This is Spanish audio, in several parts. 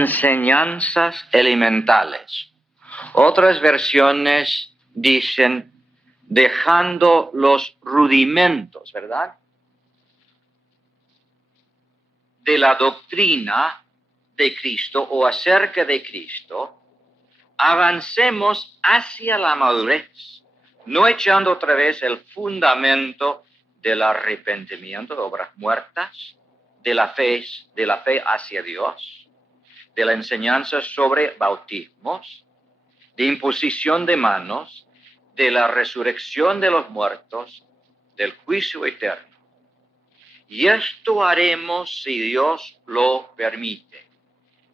enseñanzas elementales. Otras versiones dicen dejando los rudimentos, ¿verdad?, de la doctrina de Cristo o acerca de Cristo, avancemos hacia la madurez, no echando otra vez el fundamento del arrepentimiento de obras muertas, de la fe hacia Dios, de la enseñanza sobre bautismos, de imposición de manos, de la resurrección de los muertos, del juicio eterno. Y esto haremos si Dios lo permite.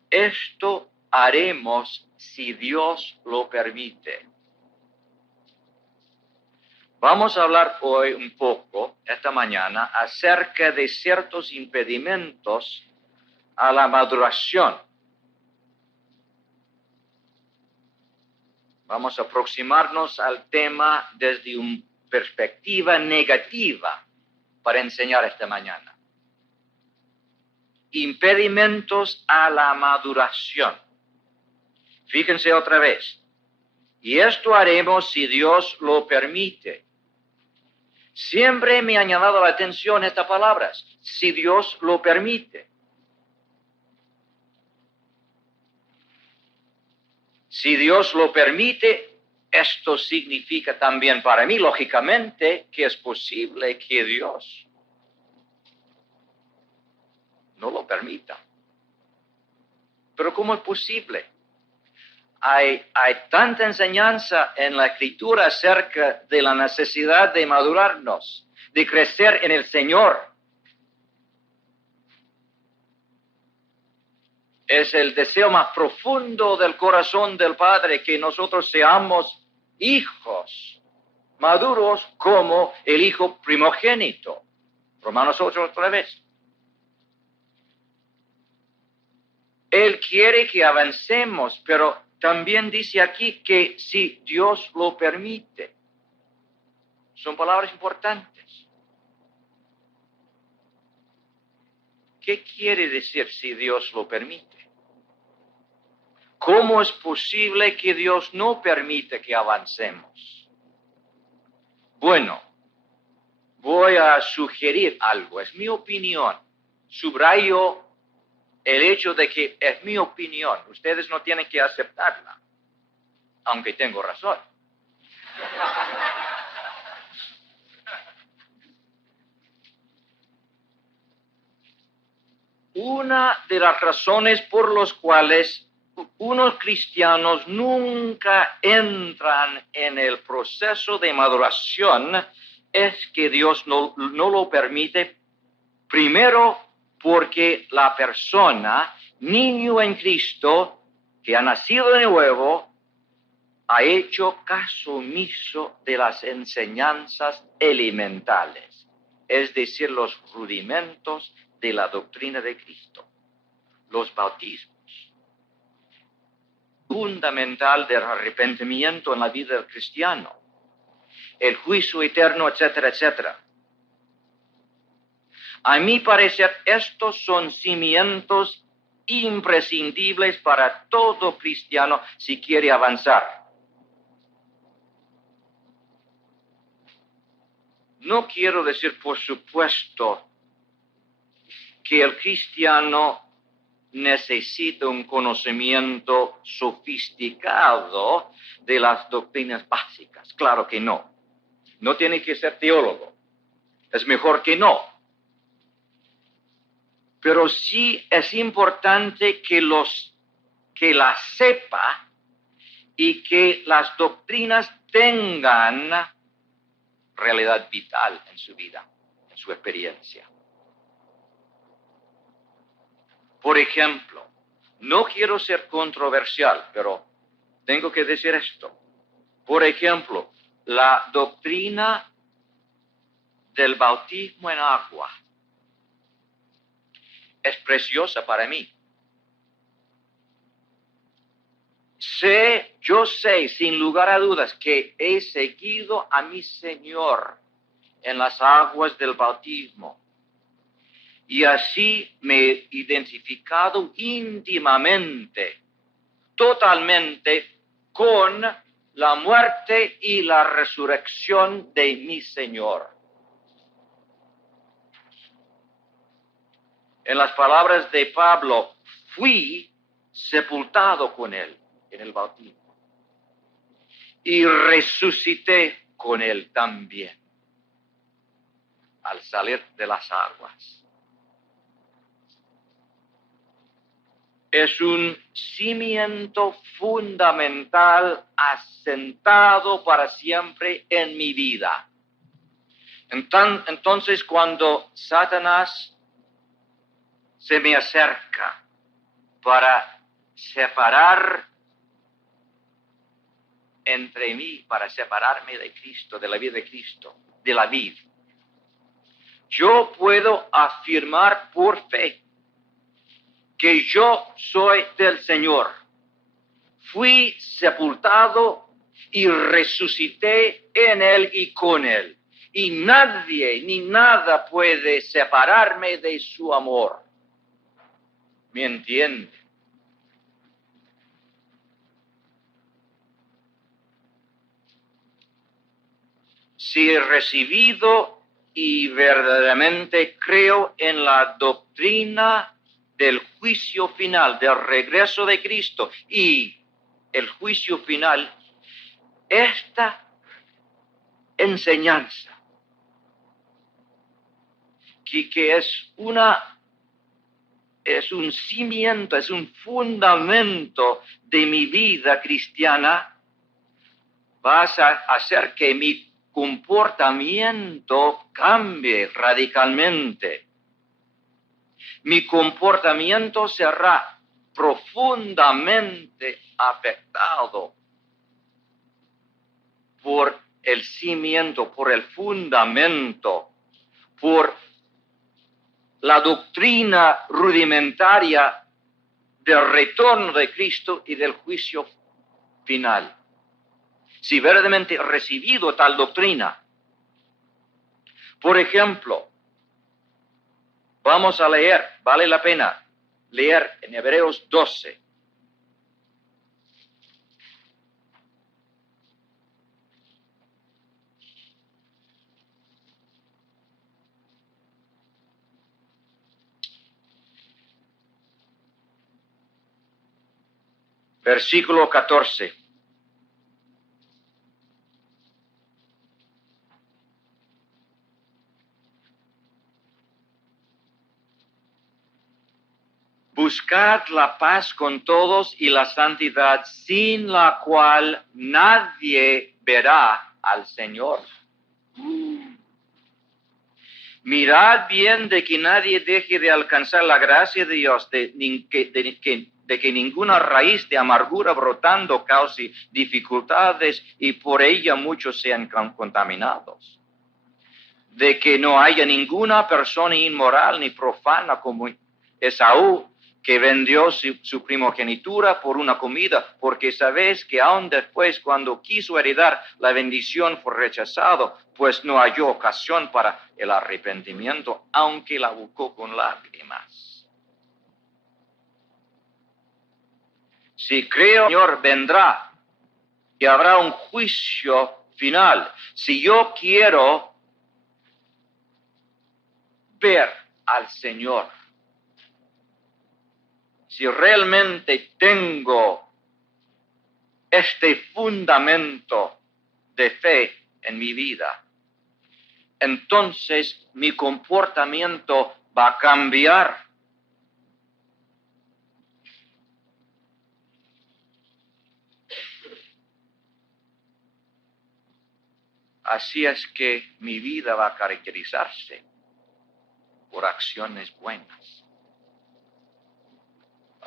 Esto haremos si Dios lo permite. Vamos a hablar hoy un poco, esta mañana, acerca de ciertos impedimentos a la maduración. Vamos a aproximarnos al tema desde una perspectiva negativa para enseñar esta mañana. Impedimentos a la maduración. Fíjense otra vez. Y esto haremos si Dios lo permite. Siempre me han llamado la atención estas palabras. Si Dios lo permite. Si Dios lo permite, esto significa también para mí, lógicamente, que es posible que Dios no lo permita. Pero ¿cómo es posible? Hay tanta enseñanza en la Escritura acerca de la necesidad de madurarnos, de crecer en el Señor. Es el deseo más profundo del corazón del Padre que nosotros seamos hijos maduros como el Hijo primogénito. Romanos 8 otra vez. Él quiere que avancemos, pero también dice aquí que si Dios lo permite. Son palabras importantes. ¿Qué quiere decir si Dios lo permite? ¿Cómo es posible que Dios no permite que avancemos? Bueno, voy a sugerir algo. Es mi opinión. Subrayo el hecho de que es mi opinión. Ustedes no tienen que aceptarla, aunque tengo razón. Una de las razones por las cuales unos cristianos nunca entran en el proceso de maduración es que Dios no lo permite, primero porque la persona, niño en Cristo, que ha nacido de nuevo, ha hecho caso omiso de las enseñanzas elementales, es decir, los rudimentos de la doctrina de Cristo, los bautismos, fundamental del arrepentimiento en la vida del cristiano, el juicio eterno, etcétera, etcétera. A mi parecer, estos son cimientos imprescindibles para todo cristiano si quiere avanzar. No quiero decir, por supuesto, que el cristiano necesita un conocimiento sofisticado de las doctrinas básicas. Claro que no. No tiene que ser teólogo. Es mejor que no. Pero sí es importante que las sepa y que las doctrinas tengan realidad vital en su vida, en su experiencia. Por ejemplo, no quiero ser controversial, pero tengo que decir esto. Por ejemplo, la doctrina del bautismo en agua es preciosa para mí. Yo sé, sin lugar a dudas, que he seguido a mi Señor en las aguas del bautismo. y así me he identificado íntimamente, totalmente, con la muerte y la resurrección de mi Señor. En las palabras de Pablo, fui sepultado con Él en el bautismo y resucité con Él también al salir de las aguas. Es un cimiento fundamental asentado para siempre en mi vida. Entonces, cuando Satanás se me acerca para separar entre mí, para separarme de Cristo, de la vida de Cristo, de la vida, yo puedo afirmar por fe que yo soy del Señor. Fui sepultado y resucité en Él y con Él. Y nadie ni nada puede separarme de su amor. ¿Me entiende? Si he recibido y verdaderamente creo en la doctrina del juicio final, del regreso de Cristo y el juicio final, esta enseñanza, que es un cimiento, es un fundamento de mi vida cristiana, va a hacer que mi comportamiento cambie radicalmente. Mi comportamiento será profundamente afectado por el cimiento, por el fundamento, por la doctrina rudimentaria del retorno de Cristo y del juicio final. Si verdaderamente he recibido tal doctrina, por ejemplo, vamos a leer, vale la pena leer en Hebreos 12. Versículo 14. Buscad la paz con todos y la santidad, sin la cual nadie verá al Señor. Mirad bien de que nadie deje de alcanzar la gracia de Dios, de que ninguna raíz de amargura brotando cause dificultades y por ella muchos sean contaminados. De que no haya ninguna persona inmoral ni profana como Esaú, que vendió su primogenitura por una comida, porque sabéis que aun después, cuando quiso heredar la bendición, fue rechazado, pues no halló ocasión para el arrepentimiento, aunque la buscó con lágrimas. Si creo que el Señor vendrá y habrá un juicio final, si yo quiero ver al Señor, si realmente tengo este fundamento de fe en mi vida, entonces mi comportamiento va a cambiar. Así es que mi vida va a caracterizarse por acciones buenas.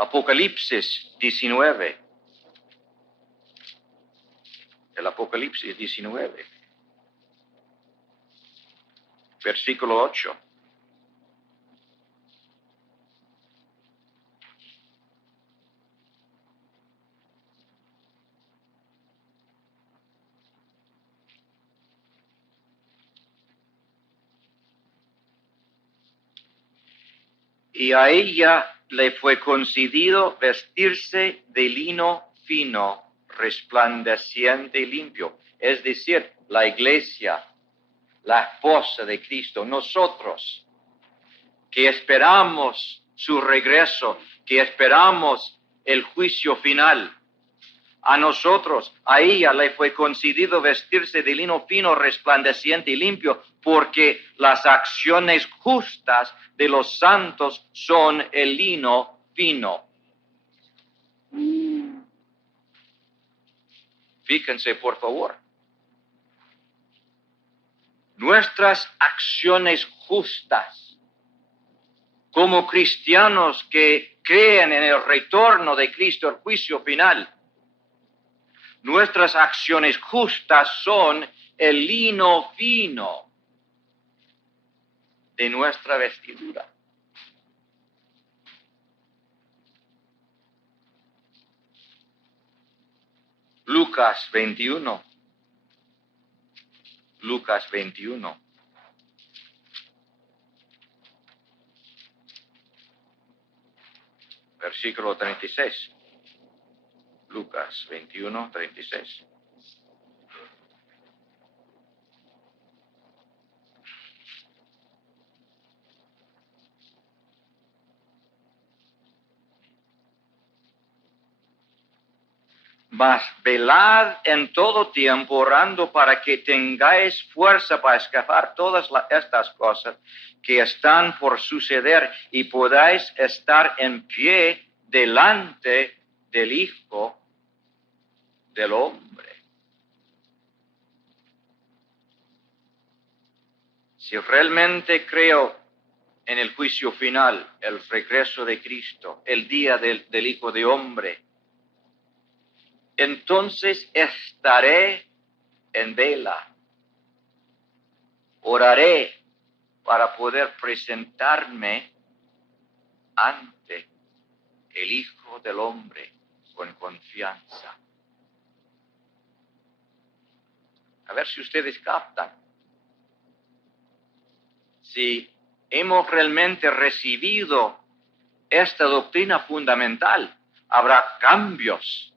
Apocalipsis 19. El Apocalipsis 19. Versículo 8. y a ella le fue concedido vestirse de lino fino, resplandeciente y limpio. Es decir, la iglesia, la esposa de Cristo, nosotros que esperamos su regreso, que esperamos el juicio final. A nosotros, a ella le fue concedido vestirse de lino fino, resplandeciente y limpio, porque las acciones justas de los santos son el lino fino. Fíjense, por favor. Nuestras acciones justas, como cristianos que creen en el retorno de Cristo, el juicio final, nuestras acciones justas son el lino fino de nuestra vestidura. Lucas 21. Lucas 21. Versículo 36. Lucas 21, 36. Mas velad en todo tiempo, orando para que tengáis fuerza para escapar todas estas cosas que están por suceder y podáis estar en pie delante del Hijo del Hombre. Si realmente creo en el juicio final, el regreso de Cristo, el día del Hijo del Hombre, entonces estaré en vela, oraré para poder presentarme ante el Hijo del Hombre con confianza. A ver si ustedes captan. Si hemos realmente recibido esta doctrina fundamental, habrá cambios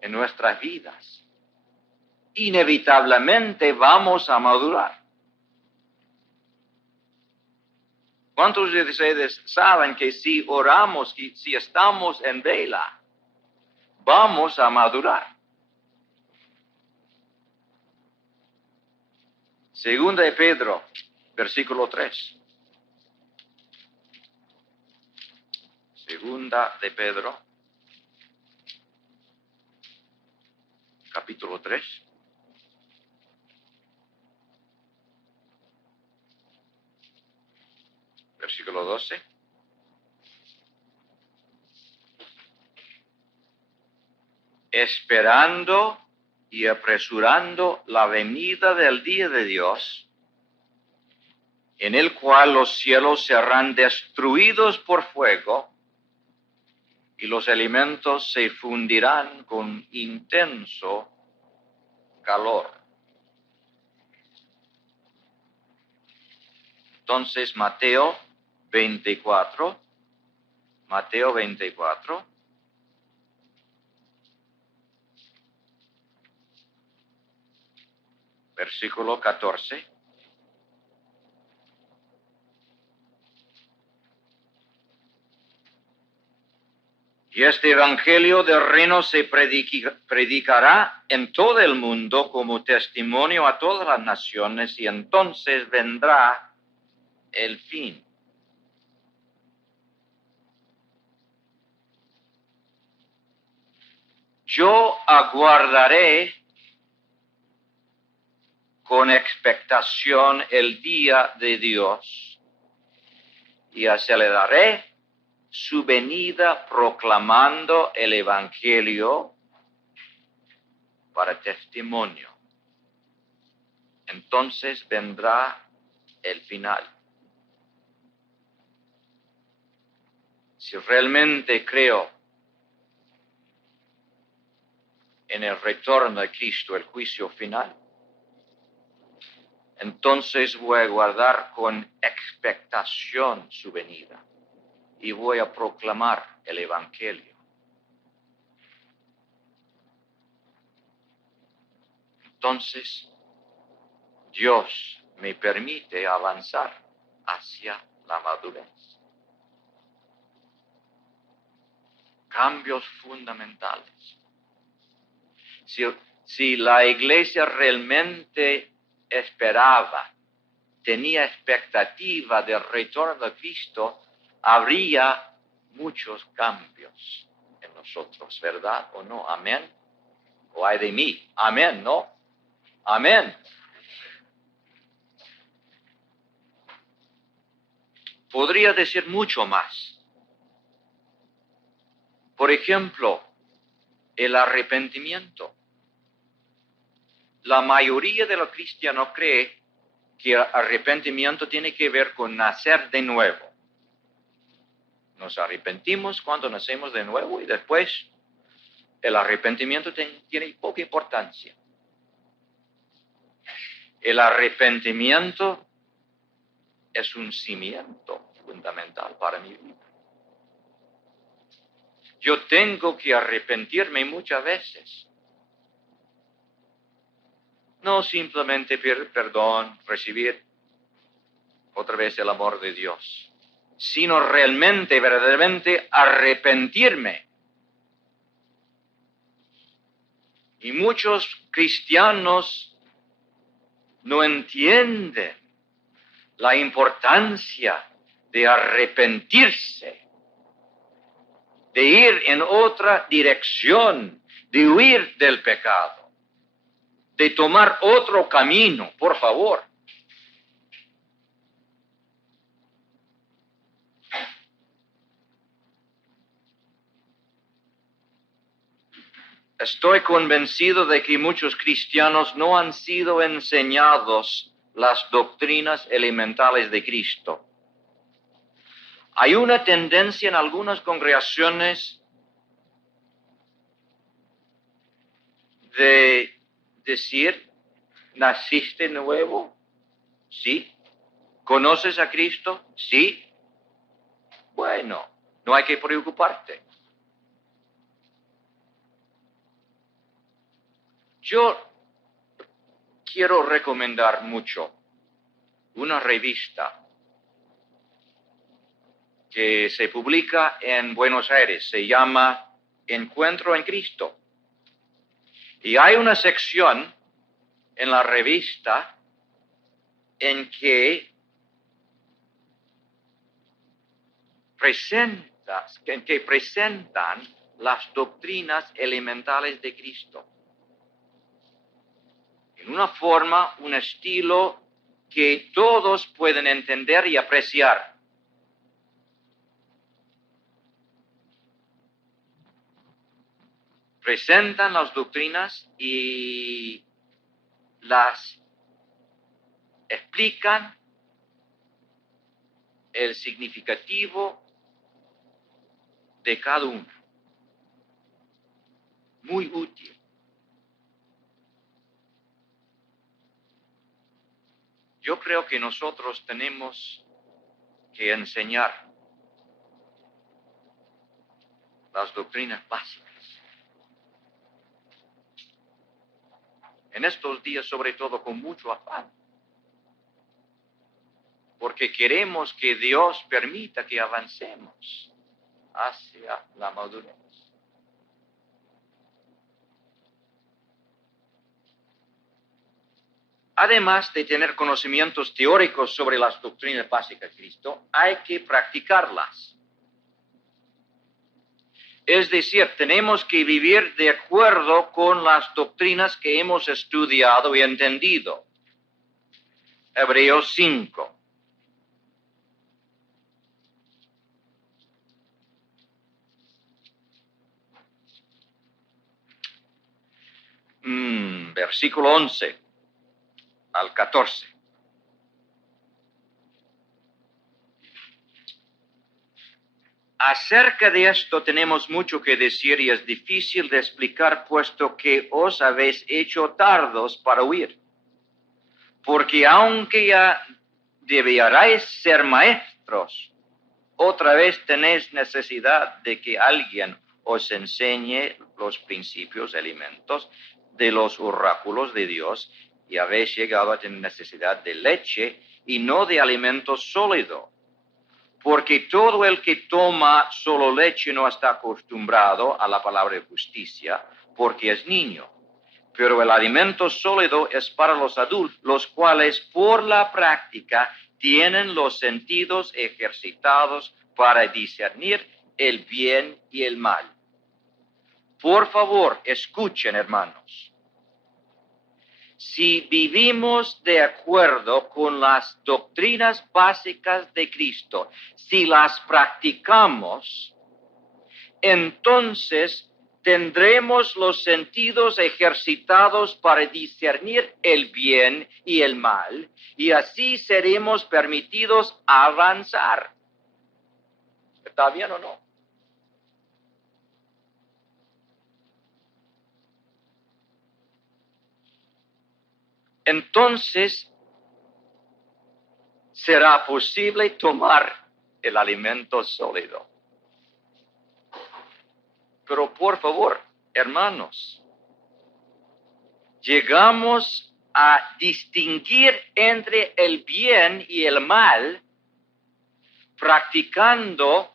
en nuestras vidas. Inevitablemente vamos a madurar. ¿Cuántos de ustedes saben que si oramos, que si estamos en vela, vamos a madurar? Segunda de Pedro, versículo 3. Segunda de Pedro, capítulo 3. Versículo 12. Esperando y apresurando la venida del día de Dios, en el cual los cielos serán destruidos por fuego y los elementos se fundirán con intenso calor. Entonces, Mateo 24, versículo 14. Y este evangelio del reino se predicará en todo el mundo como testimonio a todas las naciones, y entonces vendrá el fin. Yo aguardaré con expectación el día de Dios y aceleraré su venida proclamando el evangelio para testimonio. Entonces vendrá el final. Si realmente creo en el retorno de Cristo, el juicio final, entonces voy a guardar con expectación su venida. y voy a proclamar el Evangelio. Entonces, Dios me permite avanzar hacia la madurez. Cambios fundamentales. Si la iglesia realmente esperaba, tenía expectativa del retorno de Cristo, habría muchos cambios en nosotros, ¿verdad o no? Amén. O ay de mí. Amén, ¿no? Amén. Podría decir mucho más. Por ejemplo, el arrepentimiento. La mayoría de los cristianos cree que el arrepentimiento tiene que ver con nacer de nuevo. Nos arrepentimos cuando nacemos de nuevo y después el arrepentimiento tiene poca importancia. El arrepentimiento es un cimiento fundamental para mi vida. Yo tengo que arrepentirme muchas veces. No simplemente pedir perdón, recibir otra vez el amor de Dios, sino realmente, verdaderamente arrepentirme. Y muchos cristianos no entienden la importancia de arrepentirse, de ir en otra dirección, de huir del pecado, de tomar otro camino, por favor. Estoy convencido de que muchos cristianos no han sido enseñados las doctrinas elementales de Cristo. Hay una tendencia en algunas congregaciones de decir, ¿naciste nuevo? Sí. ¿Conoces a Cristo? Sí. Bueno, no hay que preocuparte. Yo quiero recomendar mucho una revista que se publica en Buenos Aires, se llama Encuentro en Cristo. Y hay una sección en la revista en que presentan las doctrinas elementales de Cristo. En una forma, un estilo que todos pueden entender y apreciar. Presentan las doctrinas y las explican el significativo de cada una. Muy útil. Yo creo que nosotros tenemos que enseñar las doctrinas básicas. En estos días, sobre todo, con mucho afán. Porque queremos que Dios permita que avancemos hacia la madurez. Además de tener conocimientos teóricos sobre las doctrinas básicas de Cristo, hay que practicarlas. Es decir, tenemos que vivir de acuerdo con las doctrinas que hemos estudiado y entendido. Hebreos 5. Versículo 11 al 14. Acerca de esto tenemos mucho que decir y es difícil de explicar, puesto que os habéis hecho tardos para oír. Porque aunque ya debierais ser maestros, Otra vez tenéis necesidad de que alguien os enseñe los principios, elementos de los oráculos de Dios, y habéis llegado a tener necesidad de leche y no de alimento sólido. Porque todo el que toma solo leche no está acostumbrado a la palabra de justicia, porque es niño. Pero el alimento sólido es para los adultos, los cuales por la práctica tienen los sentidos ejercitados para discernir el bien y el mal. Por favor, escuchen, hermanos. Si vivimos de acuerdo con las doctrinas básicas de Cristo, si las practicamos, entonces tendremos los sentidos ejercitados para discernir el bien y el mal, y así seremos permitidos avanzar. ¿Está bien o no? Entonces será posible tomar el alimento sólido. Pero por favor, hermanos, llegamos a distinguir entre el bien y el mal practicando,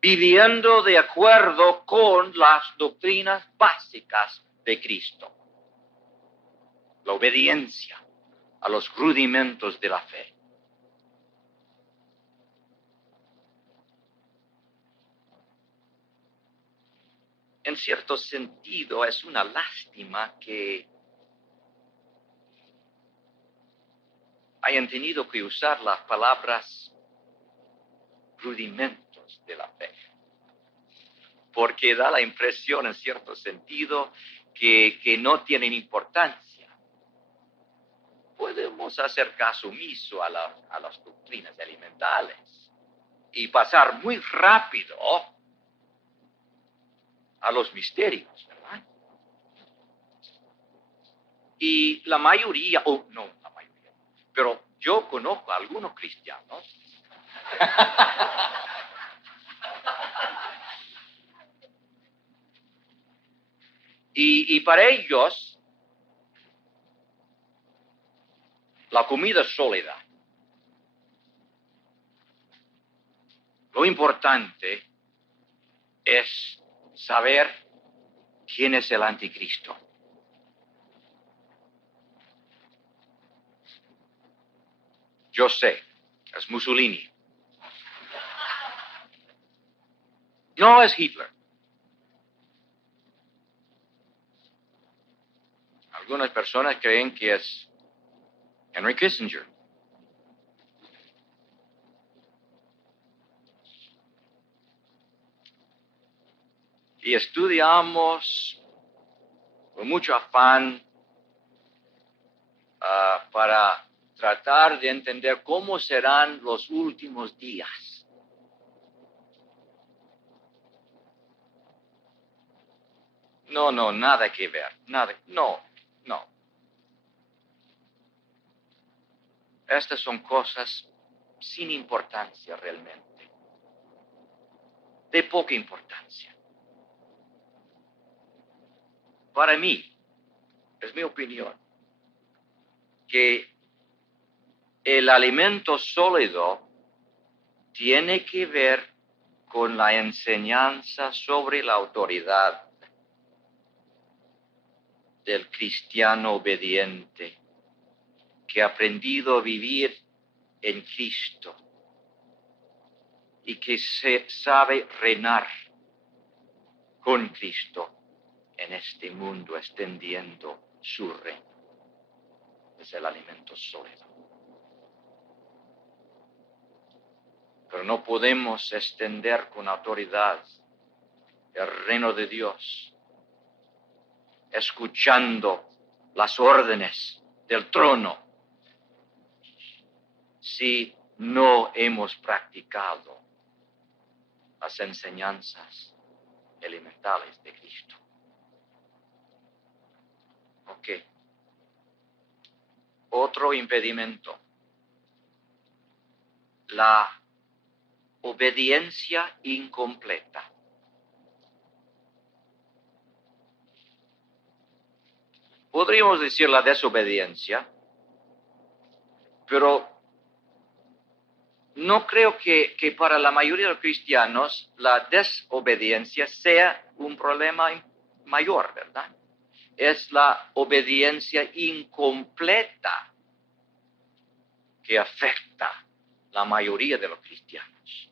viviendo de acuerdo con las doctrinas básicas de Cristo. La obediencia a los rudimentos de la fe. En cierto sentido, es una lástima que hayan tenido que usar las palabras rudimentos de la fe, porque da la impresión, en cierto sentido, que no tienen importancia. Podemos hacer caso omiso a las doctrinas elementales y pasar muy rápido a los misterios, ¿verdad? Y la mayoría, no la mayoría, pero yo conozco a algunos cristianos y para ellos la comida es sólida. Lo importante es saber quién es el anticristo. Yo sé, es Mussolini. No es Hitler. Algunas personas creen que es Henry Kissinger. Y estudiamos con mucho afán para tratar de entender cómo serán los últimos días. No, nada que ver, nada, no. Estas son cosas sin importancia realmente, de poca importancia. Para mí, es mi opinión, que el alimento sólido tiene que ver con la enseñanza sobre la autoridad del cristiano obediente que ha aprendido a vivir en Cristo y que se sabe reinar con Cristo en este mundo extendiendo su reino. Es el alimento sólido. Pero no podemos extender con autoridad el reino de Dios, escuchando las órdenes del trono, si no hemos practicado las enseñanzas elementales de Cristo. Ok. Otro impedimento. La obediencia incompleta. Podríamos decir la desobediencia, pero no creo que para la mayoría de los cristianos la desobediencia sea un problema mayor, ¿verdad? Es la obediencia incompleta que afecta a la mayoría de los cristianos.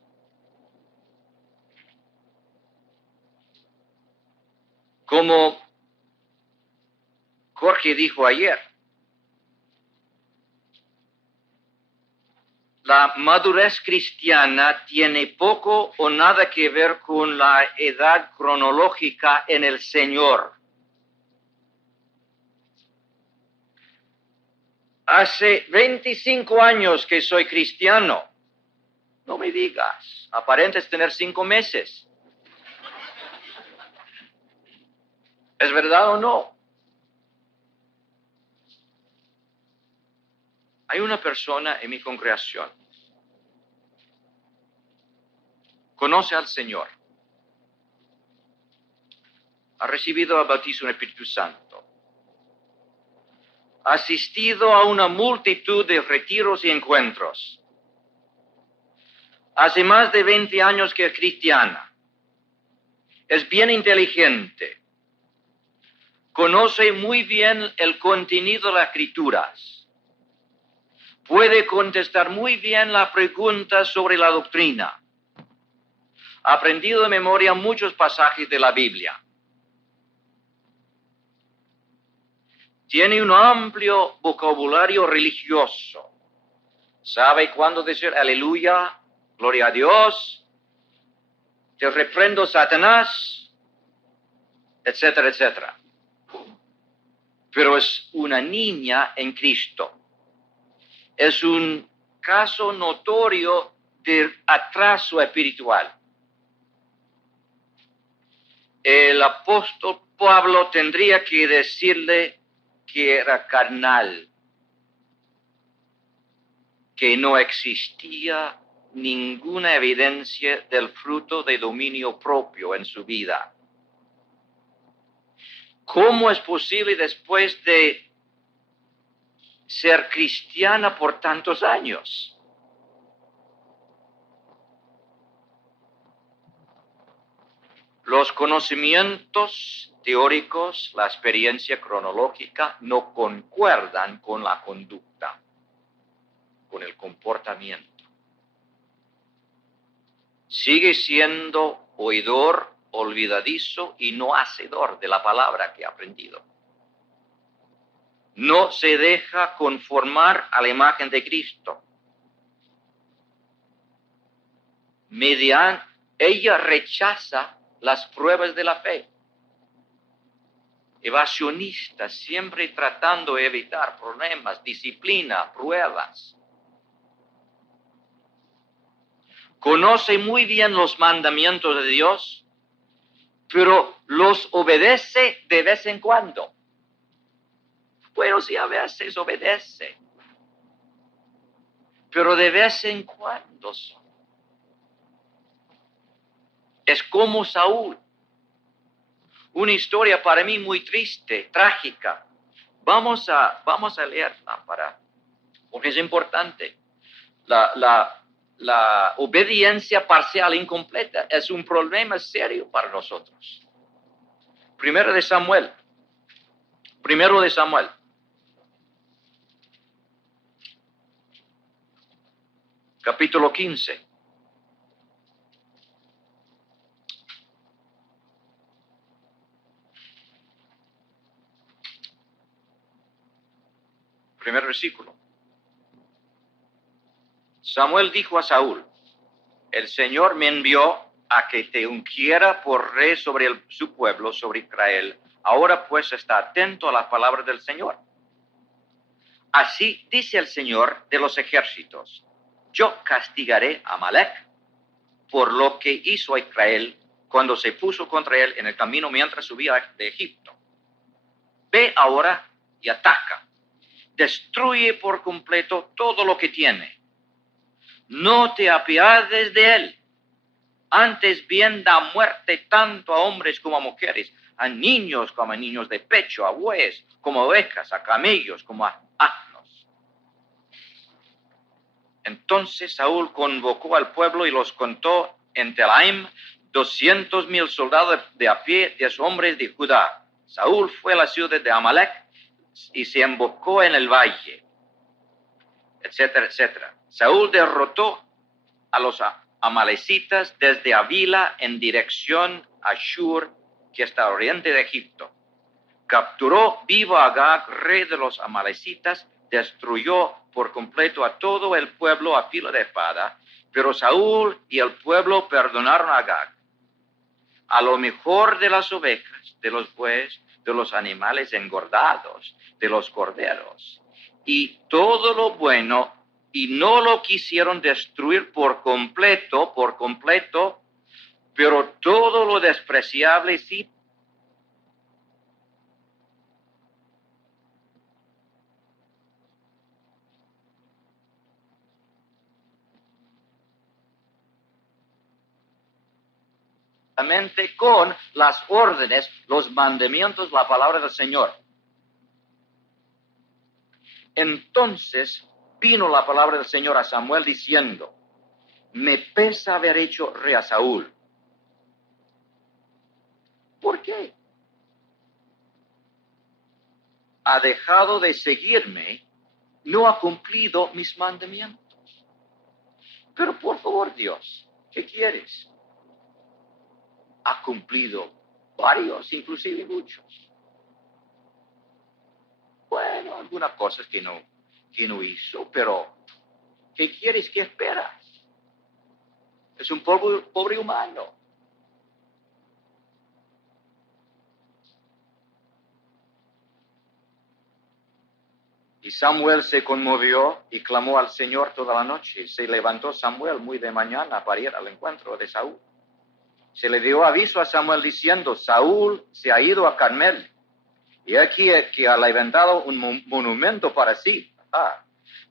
Como Jorge dijo ayer, la madurez cristiana tiene poco o nada que ver con la edad cronológica en el Señor. Hace 25 años que soy cristiano. No me digas, aparentes tener 5 meses. ¿Es verdad o no? Hay una persona en mi congregación. Conoce al Señor. Ha recibido el bautismo del Espíritu Santo. Ha asistido a una multitud de retiros y encuentros. Hace más de 20 años que es cristiana. Es bien inteligente. Conoce muy bien el contenido de las Escrituras. Puede contestar muy bien las preguntas sobre la doctrina. Ha aprendido de memoria muchos pasajes de la Biblia. Tiene un amplio vocabulario religioso. Sabe cuándo decir aleluya, gloria a Dios, te reprendo Satanás, etcétera, etcétera. Pero es una niña en Cristo. Es un caso notorio de atraso espiritual. El apóstol Pablo tendría que decirle que era carnal, que no existía ninguna evidencia del fruto de dominio propio en su vida. ¿Cómo es posible después de ser cristiana por tantos años? Los conocimientos teóricos, la experiencia cronológica no concuerdan con la conducta, con el comportamiento. Sigue siendo oidor, olvidadizo y no hacedor de la palabra que ha aprendido. No se deja conformar a la imagen de Cristo. Ella rechaza las pruebas de la fe. Evasionista, siempre tratando de evitar problemas, disciplina, pruebas. Conoce muy bien los mandamientos de Dios, pero los obedece de vez en cuando. Bueno, sí, a veces obedece, pero de vez en cuando. Es como Saúl. Una historia para mí muy triste, trágica. Vamos a leerla porque es importante. La obediencia parcial e incompleta es un problema serio para nosotros. Primero de Samuel. Capítulo 15. Primer versículo. Samuel dijo a Saúl: el Señor me envió a que te ungiera por rey sobre su pueblo, sobre Israel. Ahora pues está atento a las palabras del Señor. Así dice el Señor de los ejércitos: yo castigaré a Amalek por lo que hizo a Israel cuando se puso contra él en el camino mientras subía de Egipto. Ve ahora y ataca. Destruye por completo todo lo que tiene. No te apiades de él, Antes bien da muerte tanto a hombres como a mujeres, a niños como a niños de pecho, a bueyes como a ovejas, a camellos como a asnos. Entonces Saúl convocó al pueblo y los contó en Telaim 200,000 soldados de a pie, 10 hombres de Judá. Saúl fue a la ciudad de Amalek y se emboscó en el valle, etcétera, etcétera. Saúl derrotó a los amalecitas desde Avila en dirección a Shur, que está al oriente de Egipto. Capturó vivo a Agag, rey de los amalecitas, destruyó por completo a todo el pueblo a filo de espada, pero Saúl y el pueblo perdonaron a Agag. A lo mejor de las ovejas, de los bueyes, de los animales engordados, de los corderos, y todo lo bueno, y no lo quisieron destruir por completo, pero todo lo despreciable sí. Con las órdenes, los mandamientos, la palabra del Señor. Entonces vino la palabra del Señor a Samuel diciendo: me pesa haber hecho rey a Saúl. ¿Por qué? Ha dejado de seguirme, no ha cumplido mis mandamientos. Pero por favor, Dios, ¿qué quieres? Ha cumplido varios, inclusive muchos. Bueno, algunas cosas que no hizo, pero ¿qué quieres? ¿Qué esperas? Es un pobre humano. Y Samuel se conmovió y clamó al Señor toda la noche. Se levantó Samuel muy de mañana para ir al encuentro de Saúl. Se le dio aviso a Samuel diciendo: Saúl se ha ido a Carmel, y aquí que ha levantado un monumento para sí.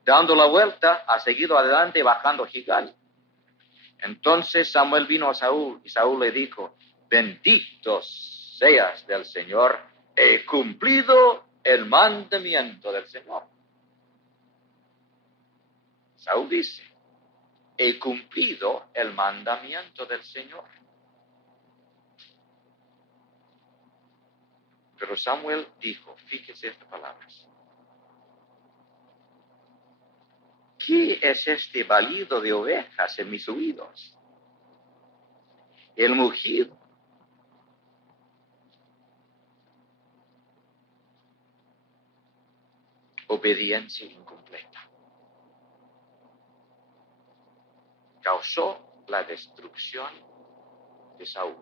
Dando la vuelta, ha seguido adelante bajando Gilgal. Entonces Samuel vino a Saúl, y Saúl le dijo: bendito seas del Señor, he cumplido el mandamiento del Señor. Saúl dice: he cumplido el mandamiento del Señor. Pero Samuel dijo, fíjese estas palabras: ¿qué es este balido de ovejas en mis oídos? El mugido. Obediencia incompleta causó la destrucción de Saúl.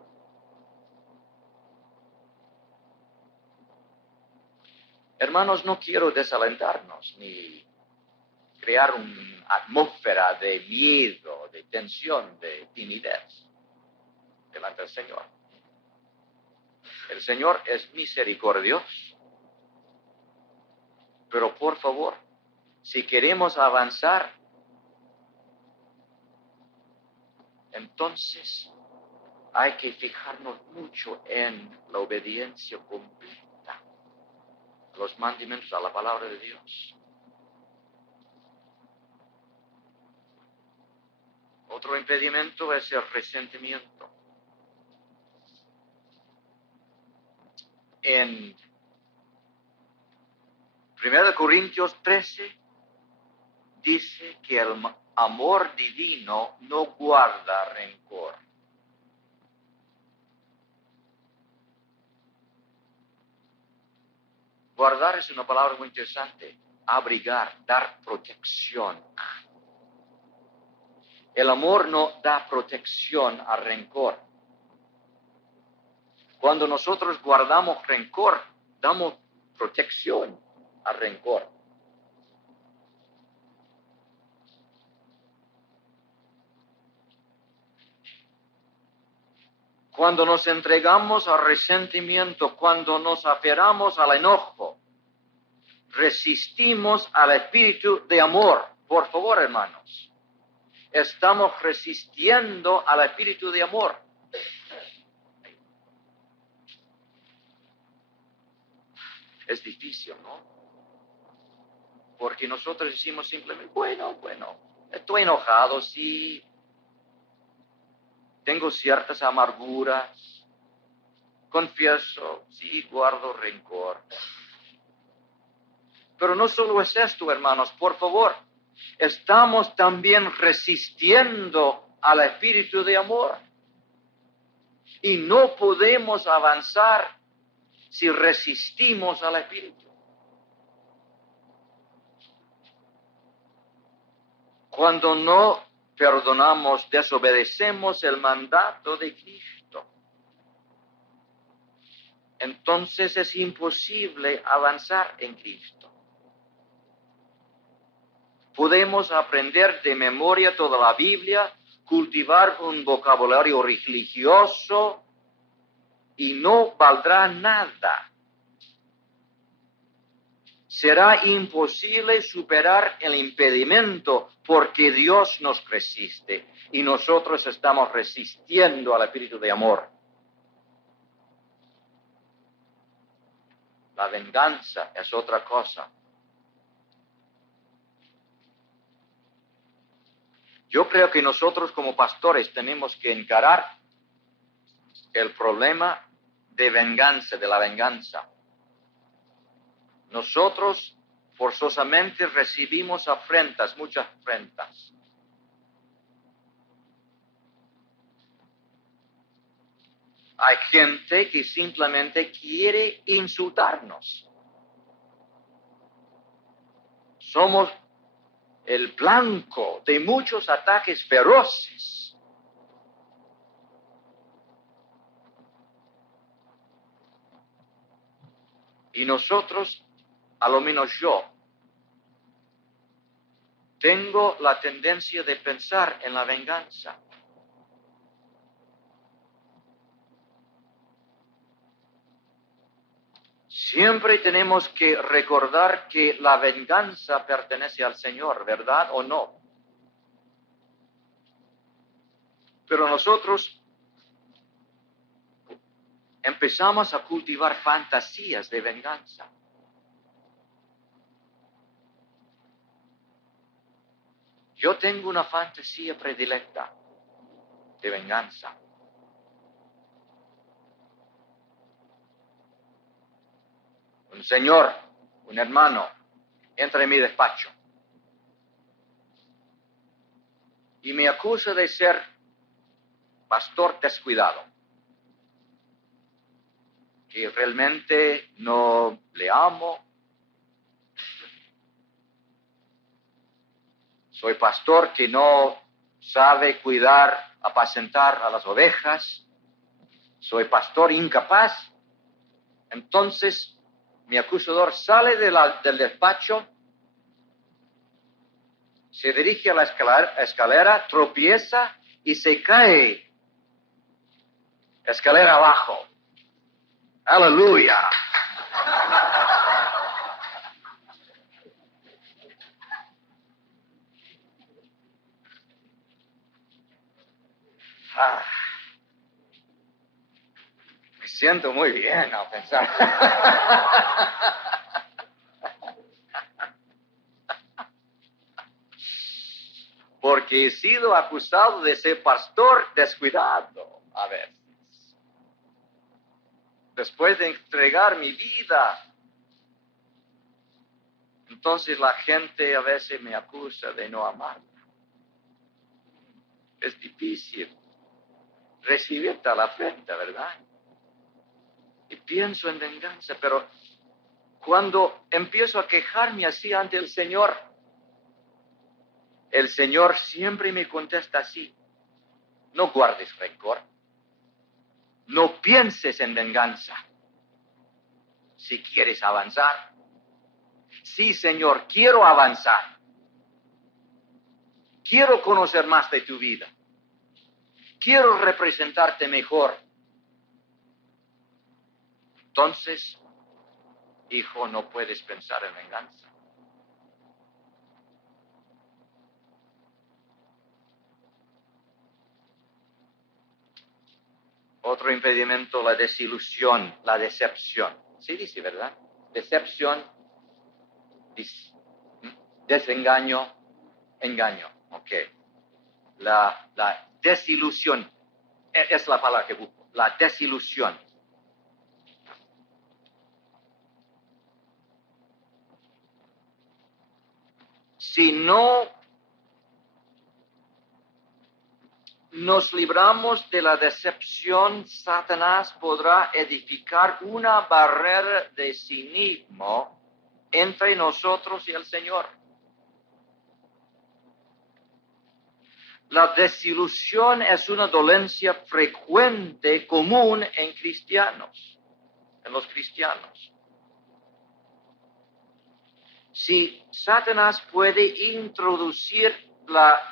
Hermanos, no quiero desalentarnos ni crear una atmósfera de miedo, de tensión, de timidez delante del Señor. El Señor es misericordioso, pero por favor, si queremos avanzar, entonces hay que fijarnos mucho en la obediencia completa a los mandamientos, a la palabra de Dios. Otro impedimento es el resentimiento. En 1 Corintios 13 dice que el amor divino no guarda rencor. Guardar es una palabra muy interesante. Abrigar, dar protección. El amor no da protección al rencor. Cuando nosotros guardamos rencor, damos protección al rencor. Cuando nos entregamos al resentimiento, cuando nos aferramos al enojo, resistimos al espíritu de amor. Por favor, hermanos, estamos resistiendo al espíritu de amor. Es difícil, ¿no? Porque nosotros decimos simplemente, bueno, estoy enojado, sí, tengo ciertas amarguras, confieso, sí, guardo rencor. Pero no solo es esto, hermanos, por favor, estamos también resistiendo al espíritu de amor. Y no podemos avanzar si resistimos al espíritu. Cuando no perdonamos, desobedecemos el mandato de Cristo. Entonces es imposible avanzar en Cristo. Podemos aprender de memoria toda la Biblia, cultivar un vocabulario religioso y no valdrá nada. Será imposible superar el impedimento porque Dios nos resiste y nosotros estamos resistiendo al espíritu de amor. La venganza es otra cosa. Yo creo que nosotros como pastores tenemos que encarar el problema de venganza, de la venganza. Nosotros forzosamente recibimos afrentas, muchas afrentas. Hay gente que simplemente quiere insultarnos. Somos el blanco de muchos ataques feroces. Y nosotros, a lo menos yo, tengo la tendencia de pensar en la venganza. Siempre tenemos que recordar que la venganza pertenece al Señor, ¿verdad o no? Pero nosotros empezamos a cultivar fantasías de venganza. Yo tengo una fantasía predilecta de venganza. Un señor, un hermano, entra en mi despacho y me acusa de ser pastor descuidado, que realmente no le amo. Soy pastor que no sabe cuidar, apacentar a las ovejas. Soy pastor incapaz. Entonces, mi acusador sale del despacho, se dirige a la escalera, tropieza y se cae escalera abajo. ¡Aleluya! Me siento muy bien al pensar. Porque he sido acusado de ser pastor descuidado a veces. Después de entregar mi vida, entonces la gente a veces me acusa de no amarla. Es difícil recibir tal afrenta, ¿verdad? Y pienso en venganza, pero cuando empiezo a quejarme así ante el Señor siempre me contesta así: no guardes rencor, no pienses en venganza, si quieres avanzar. Sí, Señor, quiero avanzar. Quiero conocer más de tu vida. Quiero representarte mejor. Entonces, hijo, no puedes pensar en venganza. otro impedimento, la desilusión, la decepción. Sí dice, ¿verdad? Decepción, desengaño, engaño. Ok. La desilusión es la palabra que busco. La desilusión. Si no nos libramos de la decepción, Satanás podrá edificar una barrera de cinismo entre nosotros y el Señor. La desilusión es una dolencia frecuente, común en cristianos, en los cristianos. Si Satanás puede introducir la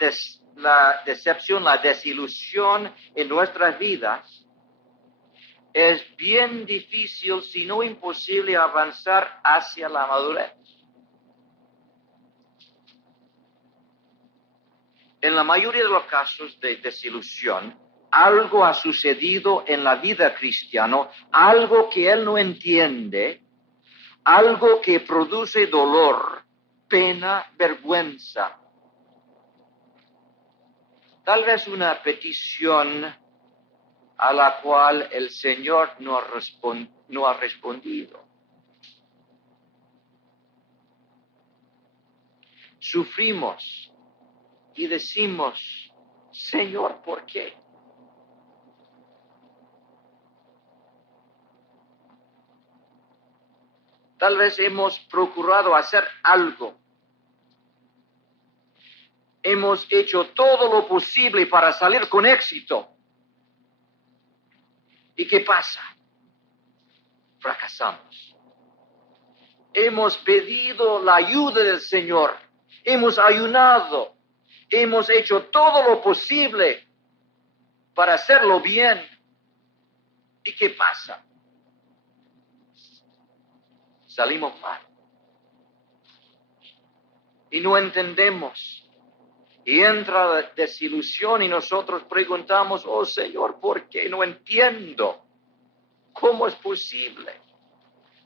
decepción, la desilusión en nuestras vidas, es bien difícil, si no imposible, avanzar hacia la madurez. En la mayoría de los casos de desilusión, algo ha sucedido en la vida cristiana, algo que él no entiende, algo que produce dolor, pena, vergüenza. Tal vez una petición a la cual el Señor no ha respondido. Sufrimos y decimos, Señor, ¿por qué? Tal vez hemos procurado hacer algo. Hemos hecho todo lo posible para salir con éxito. ¿Y qué pasa? Fracasamos. Hemos pedido la ayuda del Señor. Hemos ayunado. Hemos hecho todo lo posible para hacerlo bien. ¿Y qué pasa? Salimos mal. Y no entendemos. Y entra la desilusión y nosotros preguntamos, oh Señor, ¿por qué? No entiendo. ¿Cómo es posible?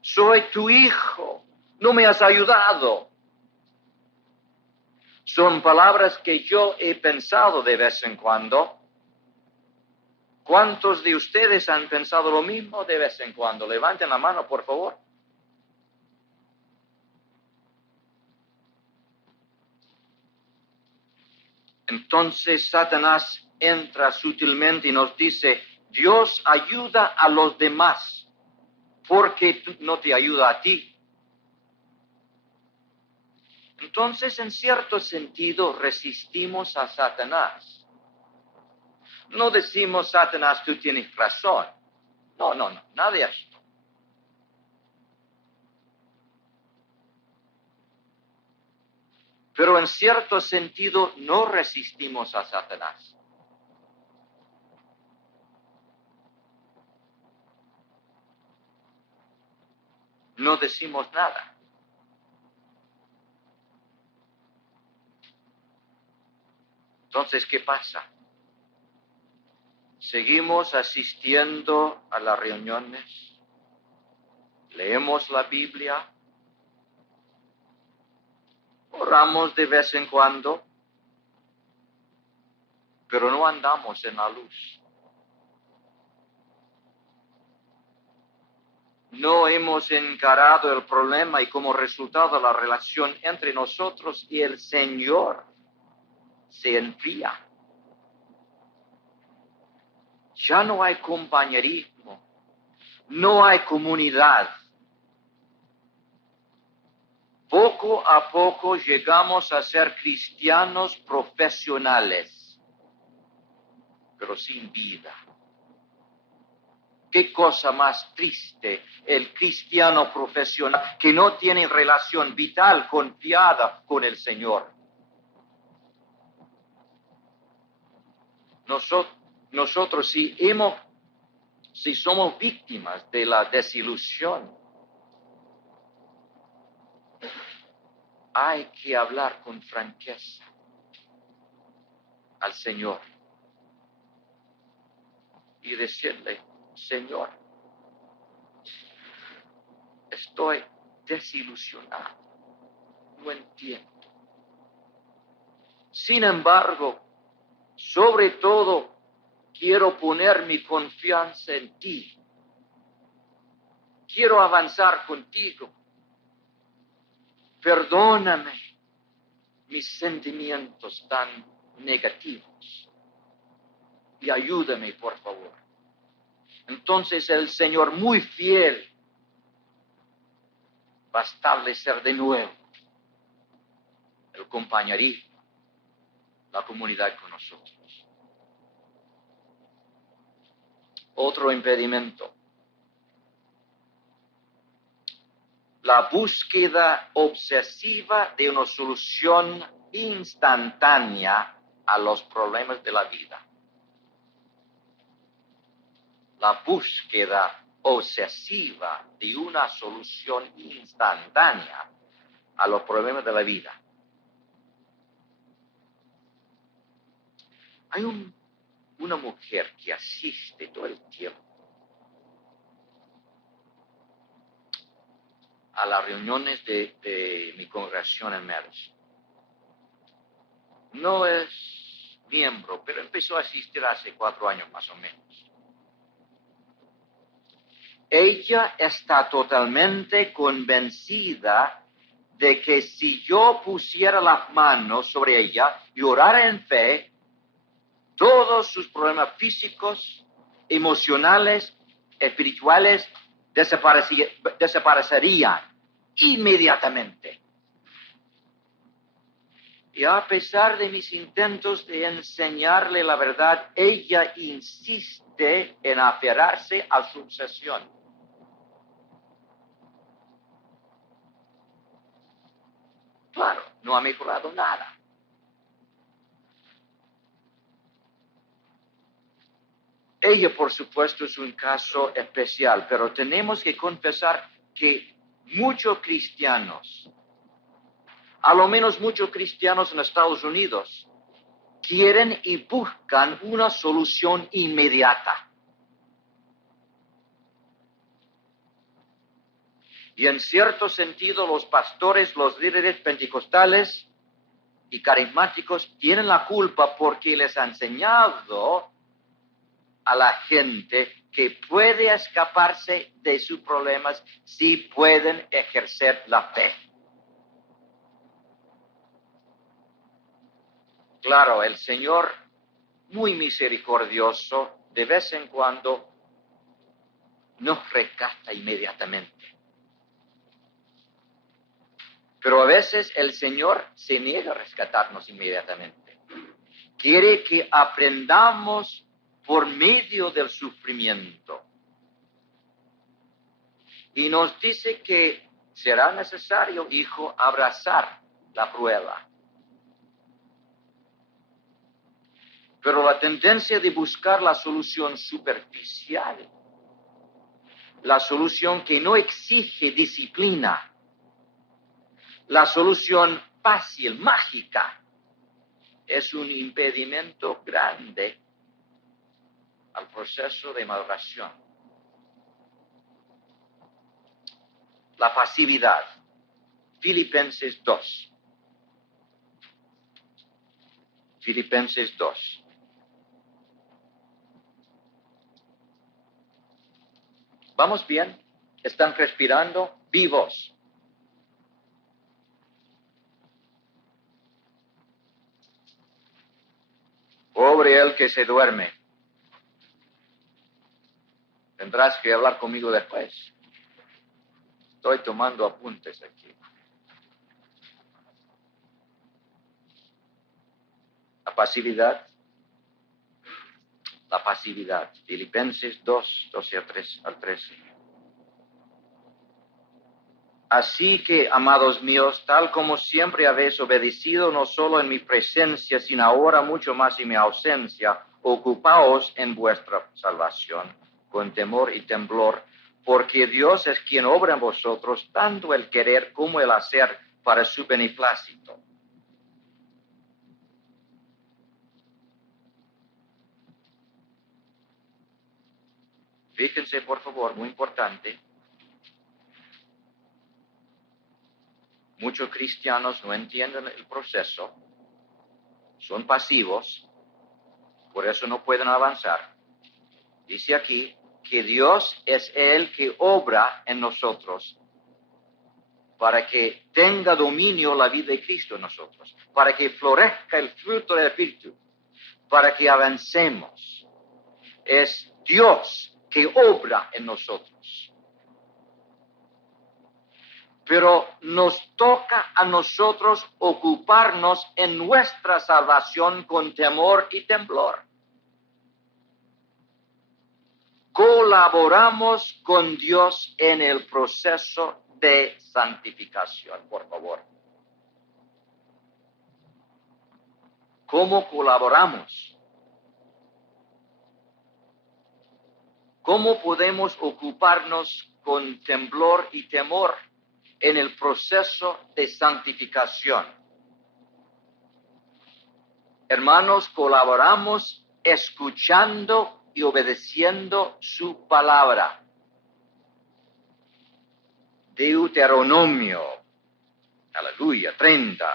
Soy tu hijo. No me has ayudado. Son palabras que yo he pensado de vez en cuando. ¿Cuántos de ustedes han pensado lo mismo de vez en cuando? Levanten la mano, por favor. Entonces Satanás entra sutilmente y nos dice, Dios ayuda a los demás, porque no te ayuda a ti. Entonces, en cierto sentido, resistimos a Satanás. No decimos, Satanás, tú tienes razón. No, nada de esto. Pero en cierto sentido, no resistimos a Satanás. No decimos nada. Entonces, ¿qué pasa? Seguimos asistiendo a las reuniones, leemos la Biblia, oramos de vez en cuando, pero no andamos en la luz. No hemos encarado el problema y como resultado la relación entre nosotros y el Señor se enfría. Ya no hay compañerismo, no hay comunidad. Poco a poco llegamos a ser cristianos profesionales, pero sin vida. Qué cosa más triste el cristiano profesional que no tiene relación vital confiada con el Señor. Nosotros si somos víctimas de la desilusión, hay que hablar con franqueza al Señor y decirle, Señor, estoy desilusionado, no entiendo. Sin embargo, sobre todo, quiero poner mi confianza en ti. Quiero avanzar contigo. Perdóname mis sentimientos tan negativos y ayúdame, por favor. Entonces el Señor, muy fiel, va a establecer de nuevo el compañerismo, la comunidad con nosotros. Otro impedimento: la búsqueda obsesiva de una solución instantánea a los problemas de la vida. La búsqueda obsesiva de una solución instantánea a los problemas de la vida. Hay una mujer que asiste todo el tiempo a las reuniones de mi congregación en Madison. No es miembro, pero empezó a asistir hace 4 años más o menos. Ella está totalmente convencida de que si yo pusiera las manos sobre ella y orara en fe, todos sus problemas físicos, emocionales, espirituales desaparecerían inmediatamente. Y a pesar de mis intentos de enseñarle la verdad, ella insiste en aferrarse a su obsesión. Claro, no ha mejorado nada. Ella, por supuesto, es un caso especial, pero tenemos que confesar que muchos cristianos, a lo menos muchos cristianos en Estados Unidos, quieren y buscan una solución inmediata. Y en cierto sentido, los pastores, los líderes pentecostales y carismáticos tienen la culpa porque les han enseñado a la gente que puede escaparse de sus problemas si pueden ejercer la fe. Claro, el Señor, muy misericordioso, de vez en cuando nos rescata inmediatamente. Pero a veces el Señor se niega a rescatarnos inmediatamente. Quiere que aprendamos por medio del sufrimiento. Y nos dice que será necesario, hijo, abrazar la prueba. Pero la tendencia de buscar la solución superficial, la solución que no exige disciplina, la solución fácil, mágica, es un impedimento grande al proceso de maduración. La pasividad. Filipenses 2. Filipenses 2. ¿Vamos bien? ¿Están respirando? Vivos. Pobre el que se duerme. Tendrás que hablar conmigo después. Estoy tomando apuntes aquí. La pasividad. La pasividad. Filipenses 2, 12 al 13. Así que, amados míos, tal como siempre habéis obedecido, no solo en mi presencia, sino ahora mucho más en mi ausencia, ocupaos en vuestra salvación, con temor y temblor, porque Dios es quien obra en vosotros tanto el querer como el hacer para su beneplácito. Fíjense, por favor, muy importante. Muchos cristianos no entienden el proceso, son pasivos, por eso no pueden avanzar. Dice aquí que Dios es el que obra en nosotros para que tenga dominio la vida de Cristo en nosotros, para que florezca el fruto del Espíritu, para que avancemos. Es Dios que obra en nosotros. Pero nos toca a nosotros ocuparnos en nuestra salvación con temor y temblor. Colaboramos con Dios en el proceso de santificación, por favor. ¿Cómo colaboramos? ¿Cómo podemos ocuparnos con temblor y temor en el proceso de santificación? Hermanos, colaboramos escuchando y obedeciendo su palabra. Deuteronomio, aleluya, 30.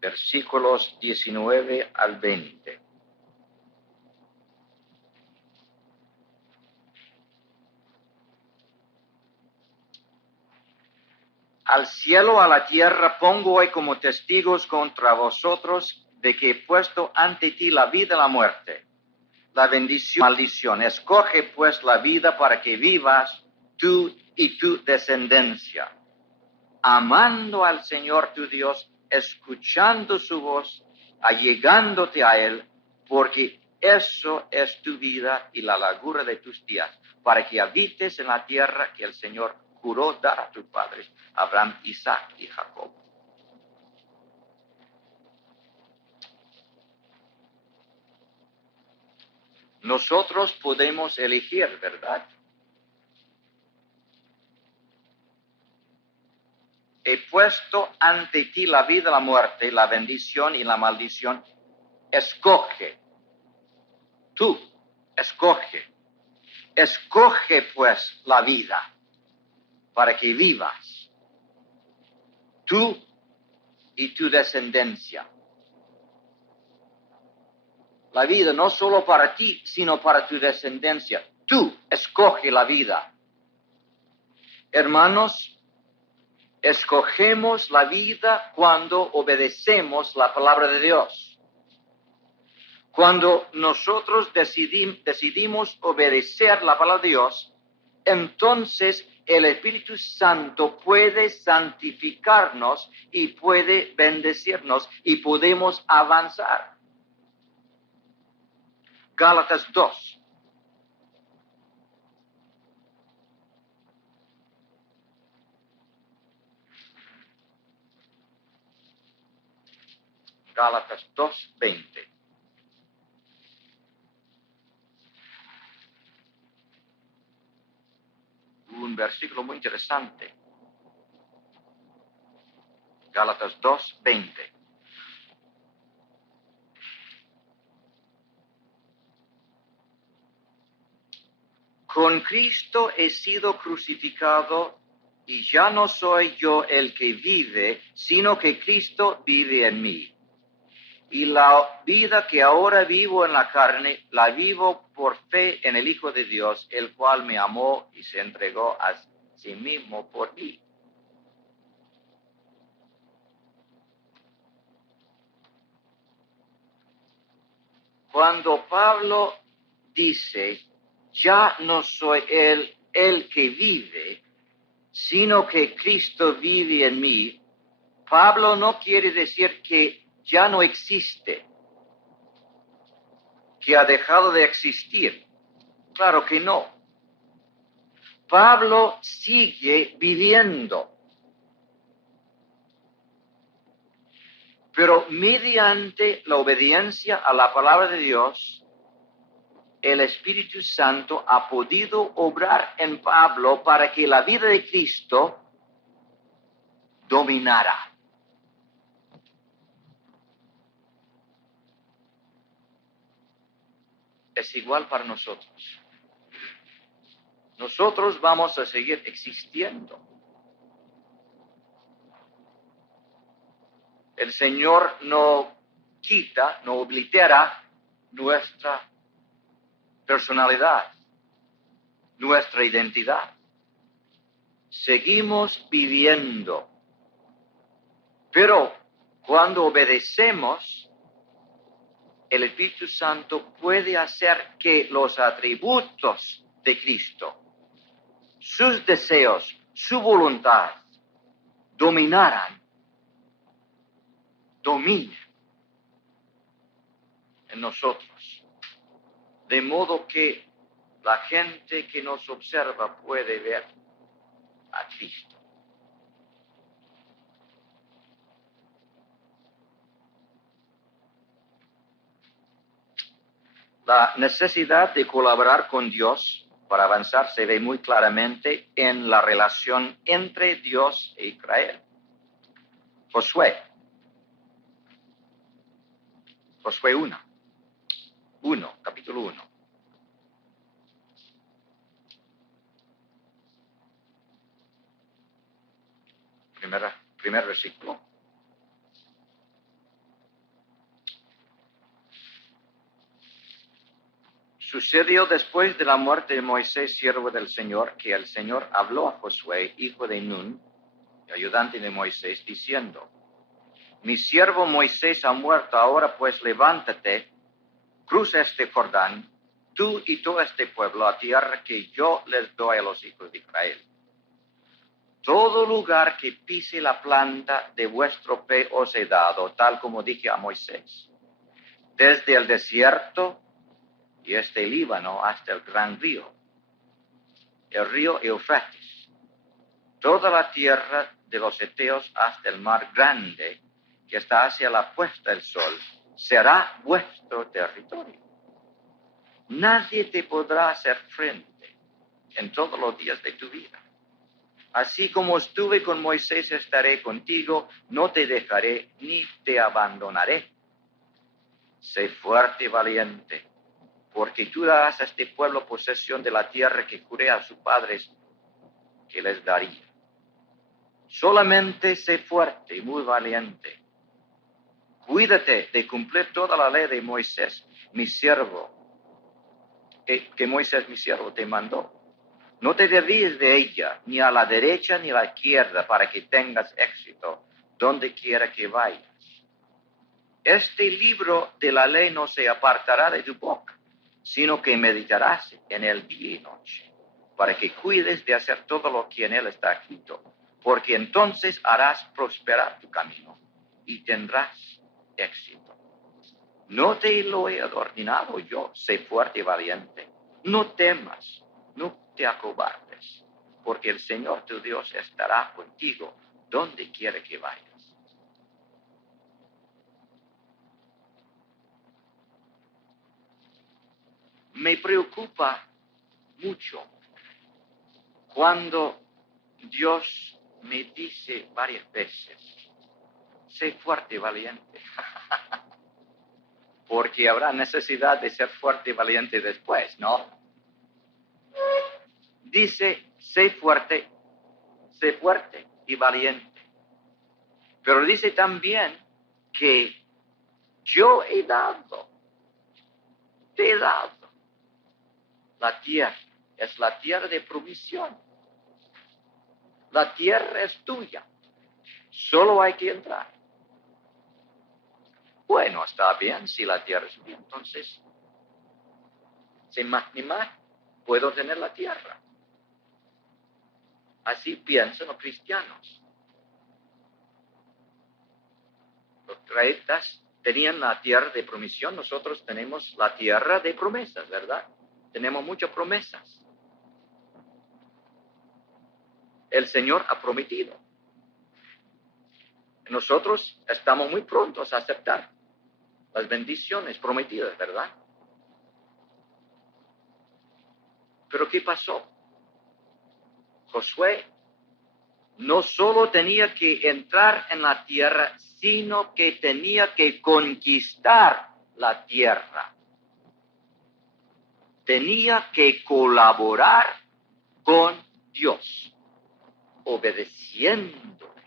Versículos 19 al 20. Al cielo, a la tierra, pongo hoy como testigos contra vosotros de que he puesto ante ti la vida y la muerte, la bendición y maldición. Escoge pues la vida para que vivas tú y tu descendencia, amando al Señor tu Dios, escuchando su voz, allegándote a Él, porque eso es tu vida y la largura de tus días, para que habites en la tierra que el Señor juró dar a tus padres, Abraham, Isaac y Jacob. Nosotros podemos elegir, ¿verdad? He puesto ante ti la vida, la muerte, la bendición y la maldición. Escoge. Tú, escoge. Escoge pues la vida para que vivas. Tú y tu descendencia. La vida no solo para ti, sino para tu descendencia. Tú escoge la vida. Hermanos, escogemos la vida cuando obedecemos la palabra de Dios. Cuando nosotros decidimos obedecer la palabra de Dios, entonces el Espíritu Santo puede santificarnos y puede bendecirnos y podemos avanzar. Gálatas 2. Gálatas 2:20. Un versículo muy interesante. Gálatas 2:20. Con Cristo he sido crucificado y ya no soy yo el que vive, sino que Cristo vive en mí. Y la vida que ahora vivo en la carne, la vivo por fe en el Hijo de Dios, el cual me amó y se entregó a sí mismo por mí. Cuando Pablo dice, ya no soy el que vive, sino que Cristo vive en mí, Pablo no quiere decir que ya no existe, que ha dejado de existir. Claro que no. Pablo sigue viviendo, pero mediante la obediencia a la palabra de Dios, el Espíritu Santo ha podido obrar en Pablo para que la vida de Cristo dominara. Es igual para nosotros. Nosotros vamos a seguir existiendo. El Señor no quita, no oblitera nuestra personalidad, nuestra identidad. Seguimos viviendo. Pero cuando obedecemos, el Espíritu Santo puede hacer que los atributos de Cristo, sus deseos, su voluntad, dominen en nosotros. De modo que la gente que nos observa puede ver a Cristo. La necesidad de colaborar con Dios para avanzar se ve muy claramente en la relación entre Dios e Israel. Josué 1, capítulo 1. Primer versículo. Sucedió después de la muerte de Moisés, siervo del Señor, que el Señor habló a Josué, hijo de Nun, ayudante de Moisés, diciendo: Mi siervo Moisés ha muerto, ahora pues levántate, cruza este Jordán, tú y todo este pueblo, a tierra que yo les doy a los hijos de Israel. Todo lugar que pise la planta de vuestro pie os he dado, tal como dije a Moisés, desde el desierto y este Líbano hasta el gran río, el río Eufrates, toda la tierra de los heteos hasta el mar grande, que está hacia la puesta del sol, será vuestro territorio. Nadie te podrá hacer frente en todos los días de tu vida. Así como estuve con Moisés, estaré contigo, no te dejaré ni te abandonaré. Sé fuerte y valiente, porque tú darás a este pueblo posesión de la tierra que juré a sus padres que les daría. Solamente sé fuerte y muy valiente. Cuídate de cumplir toda la ley de Moisés, mi siervo, que Moisés, mi siervo, te mandó. No te desvíes de ella, ni a la derecha ni a la izquierda, para que tengas éxito donde quiera que vayas. Este libro de la ley no se apartará de tu boca, sino que meditarás en él día y noche, para que cuides de hacer todo lo que en él está escrito, porque entonces harás prosperar tu camino y tendrás éxito. No te lo he ordenado yo, sé fuerte y valiente. No temas, no te acobardes, porque el Señor tu Dios estará contigo donde quiera que vayas. Me preocupa mucho cuando Dios me dice varias veces: sé fuerte y valiente, porque habrá necesidad de ser fuerte y valiente después, ¿no? Dice, sé fuerte y valiente, pero dice también que yo te he dado la tierra, es la tierra de provisión. La tierra es tuya, solo hay que entrar. Bueno, está bien, si la tierra es mía, entonces, sin más ni más, puedo tener la tierra. Así piensan los cristianos. Los israelitas tenían la tierra de promisión, nosotros tenemos la tierra de promesas, ¿verdad? Tenemos muchas promesas. El Señor ha prometido. Nosotros estamos muy prontos a aceptar las bendiciones prometidas, ¿verdad? Pero ¿qué pasó? Josué no solo tenía que entrar en la tierra, sino que tenía que conquistar la tierra. Tenía que colaborar con Dios, obedeciéndole,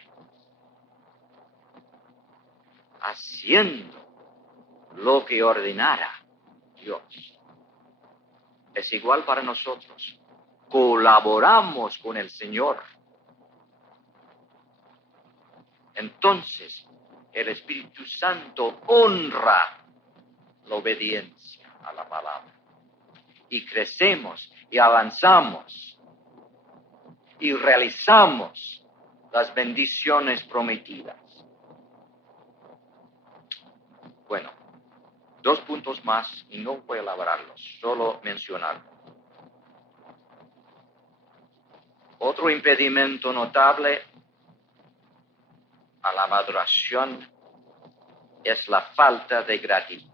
haciendo lo que ordenara Dios. Es igual para nosotros. Colaboramos con el Señor. Entonces, el Espíritu Santo honra la obediencia a la palabra. Y crecemos y avanzamos y realizamos las bendiciones prometidas. Bueno, 2 puntos más y no voy a elaborarlos, solo mencionarlos. Otro impedimento notable a la maduración es la falta de gratitud.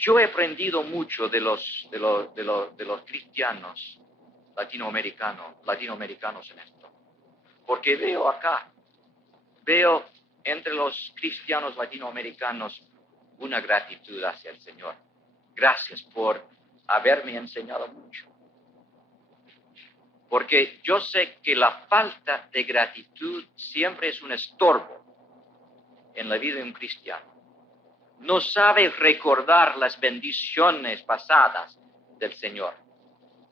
Yo he aprendido mucho de los cristianos latinoamericanos en esto, porque veo entre los cristianos latinoamericanos una gratitud hacia el Señor. Gracias por haberme enseñado mucho. Porque yo sé que la falta de gratitud siempre es un estorbo en la vida de un cristiano. No sabe recordar las bendiciones pasadas del Señor,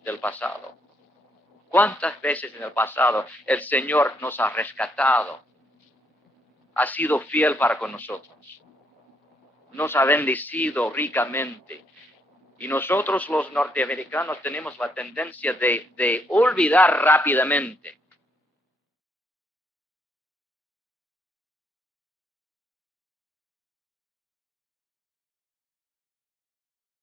del pasado. ¿Cuántas veces en el pasado el Señor nos ha rescatado? Ha sido fiel para con nosotros. Nos ha bendecido ricamente. Y nosotros los norteamericanos tenemos la tendencia de olvidar rápidamente